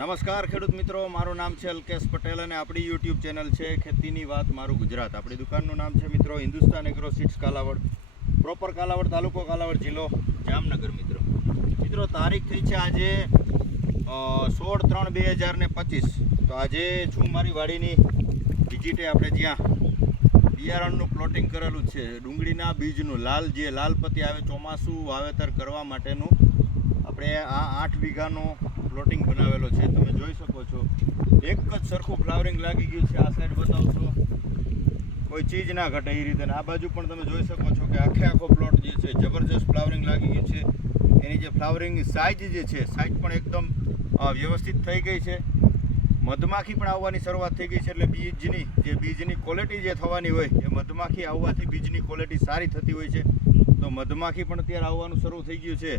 નમસ્કાર ખેડૂત મિત્રો, મારું નામ છે અલ્કેશ પટેલ અને આપણી યુટ્યુબ ચેનલ છે ખેતીની વાત મારું ગુજરાત. આપણી દુકાનનું નામ છે મિત્રો Hindustan agro seeds Kalavad, proper Kalavad તાલુકો, કાલાવડ જિલ્લો, જામનગર. મિત્રો તારીખ થઈ છે આજે 16/3/2025. તો આજે છું મારી વાડીની વિઝિટે. આપણે જ્યાં બિયારણનું પ્લોટિંગ કરેલું છે, ડુંગળીના બીજનું જે લાલ પત્તી આવે ચોમાસું વાવેતર કરવા માટેનું આપણે આ 8 વીઘાનો પ્લોટિંગ બનાવેલો છે. તમે જોઈ શકો છો એક જ સરખું ફ્લાવરિંગ લાગી ગયું છે. આ સાઈડ બતાવશો કોઈ ચીજ ના ઘટે એ રીતે. આ બાજુ પણ તમે જોઈ શકો છો કે આખો પ્લોટ જે છે જબરજસ્ત ફ્લાવરિંગ લાગી ગયું છે. એની જે ફ્લાવરિંગ સાઇઝ જે છે સાઇઝ પણ એકદમ વ્યવસ્થિત થઈ ગઈ છે. મધમાખી પણ આવવાની શરૂઆત થઈ ગઈ છે. એટલે બીજની ક્વોલિટી જે થવાની હોય એ મધમાખી આવવાથી બીજની ક્વોલિટી સારી થતી હોય છે. તો મધમાખી પણ અત્યારે આવવાનું શરૂ થઈ ગયું છે.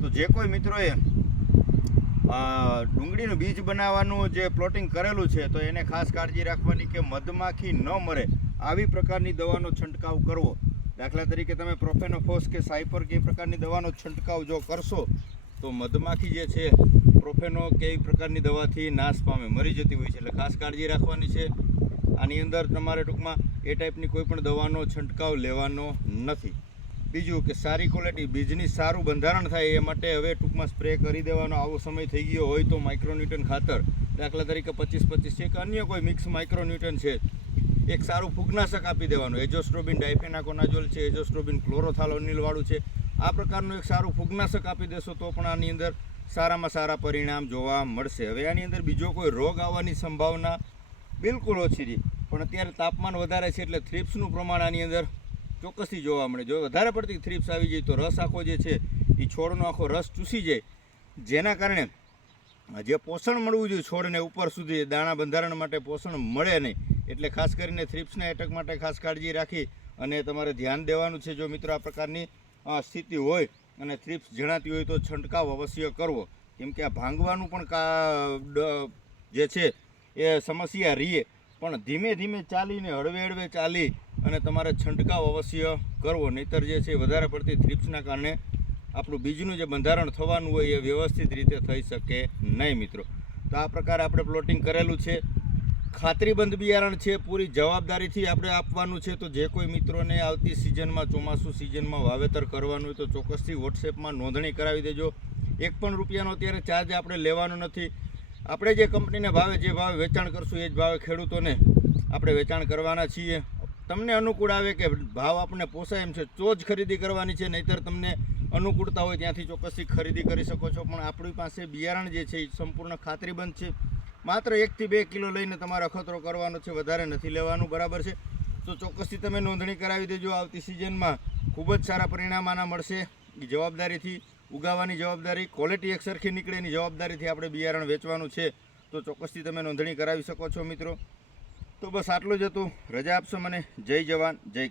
તો જે કોઈ મિત્રોએ ડુંગળીનું બીજ બનાવવાનું જે પ્લોટિંગ કરેલું છે તો એને ખાસ કાળજી રાખવાની કે મધમાખી ન મરે આવી પ્રકારની દવાનો છંટકાવ કરવો. દાખલા તરીકે તમે પ્રોફેનોફોસ કે સાયપર કે એ પ્રકારની દવાનો છંટકાવ જો કરશો તો મધમાખી જે છે પ્રોફેનો કે એ પ્રકારની દવાથી નાશ પામે, મરી જતી હોય છે. એટલે ખાસ કાળજી રાખવાની છે. આની અંદર તમારે ટૂંકમાં એ ટાઈપની કોઈ પણ દવાનો છંટકાવ લેવાનો નથી. બીજું કે સારી ક્વોલિટી બીજની સારું બંધારણ થાય એ માટે હવે ટૂંકમાં સ્પ્રે કરી દેવાનો આવો સમય થઈ ગયો હોય તો માઇક્રોન્યુટન ખાતર, દાખલા તરીકે 25-25 છે કે અન્ય કોઈ મિક્સ માઇક્રોન્યુટન છે, એક સારું ફૂગનાશક આપી દેવાનું. એઝોસ્ટ્રોબિન ડાયફેનાકોનાઝોલ છે, એઝોસ્ટ્રોબિન ક્લોરોથાલોનિલવાળું છે. આ પ્રકારનું એક સારું ફૂગનાશક આપી દેશો તો પણ આની અંદર સારામાં સારા પરિણામ જોવા મળશે. હવે આની અંદર બીજો કોઈ રોગ આવવાની સંભાવના બિલકુલ ઓછી રહી, પણ અત્યારે તાપમાન વધારે છે એટલે થ્રિપ્સનું પ્રમાણ આની અંદર ચોક્કસથી જોવા મળે. જો વધારે પડતી થ્રિપ્સ આવી જાય તો રસ આખો જે છે એ છોડનો આખો રસ ચૂસી જાય, જેના કારણે જે પોષણ મળવું જોઈએ છોડને ઉપર સુધી દાણા બંધારણ માટે પોષણ મળે નહીં. એટલે ખાસ કરીને થ્રિપ્સના એટક માટે ખાસ કાળજી રાખી અને તમારે ધ્યાન દેવાનું છે. જો મિત્રો આ પ્રકારની સ્થિતિ હોય અને થ્રિપ્સ જણાતી હોય તો છંટકાવ અવશ્ય કરવો, કેમ કે આ ભાંગવાનું પણ જે છે એ સમસ્યા રહીએ. પણ ધીમે ધીમે ચાલીને હળવે ચાલી અને તમારે છંટકાવ અવશ્ય કરવો, નહીંતર જે છે વધારે પડતી થ્રિપ્સના કારણે આપણું બીજનું જે બંધારણ થવાનું હોય એ વ્યવસ્થિત રીતે થઈ શકે નહીં મિત્રો. તો આ પ્રકારે આપણે પ્લોટિંગ કરેલું છે. ખાતરીબંધ બિયારણ છે, પૂરી જવાબદારીથી આપણે આપવાનું છે. તો જે કોઈ મિત્રોને આવતી સિઝનમાં ચોમાસું સિઝનમાં વાવેતર કરવાનું હોય તો ચોક્કસથી વોટ્સએપમાં નોંધણી કરાવી દેજો. 1 પણ રૂપિયાનો અત્યારે ચાર્જ આપણે લેવાનો નથી. આપણે જે કંપનીના ભાવે જે ભાવે વેચાણ કરશું એ જ ભાવે ખેડૂતોને આપણે વેચાણ કરવાના છીએ. તમને અનુકૂળ આવે કે ભાવ આપણને પોસાય એમ છે તો જ ખરીદી કરવાની છે, નહીંતર તમને અનુકૂળતા હોય ત્યાંથી ચોક્કસથી ખરીદી કરી શકો છો. પણ આપણી પાસે બિયારણ જે છે એ સંપૂર્ણ ખાતરીબંધ છે. માત્ર 1 થી 2 કિલો લઈને તમારે અખતરો કરવાનો છે, વધારે નથી લેવાનું, બરાબર છે. તો ચોક્કસથી તમે નોંધણી કરાવી દેજો. આવતી સિઝનમાં ખૂબ જ સારા પરિણામ આના મળશે. એ જવાબદારીથી ઉગાવવાની જવાબદારી, ક્વોલિટી એક સરખી નીકળે એની જવાબદારીથી આપણે બિયારણ વેચવાનું છે. તો ચોક્કસથી તમે નોંધણી કરાવી શકો છો મિત્રો. તો બસ આટલું જ હતું. રજા આપશો મને. જય જવાન, જય કિસાન.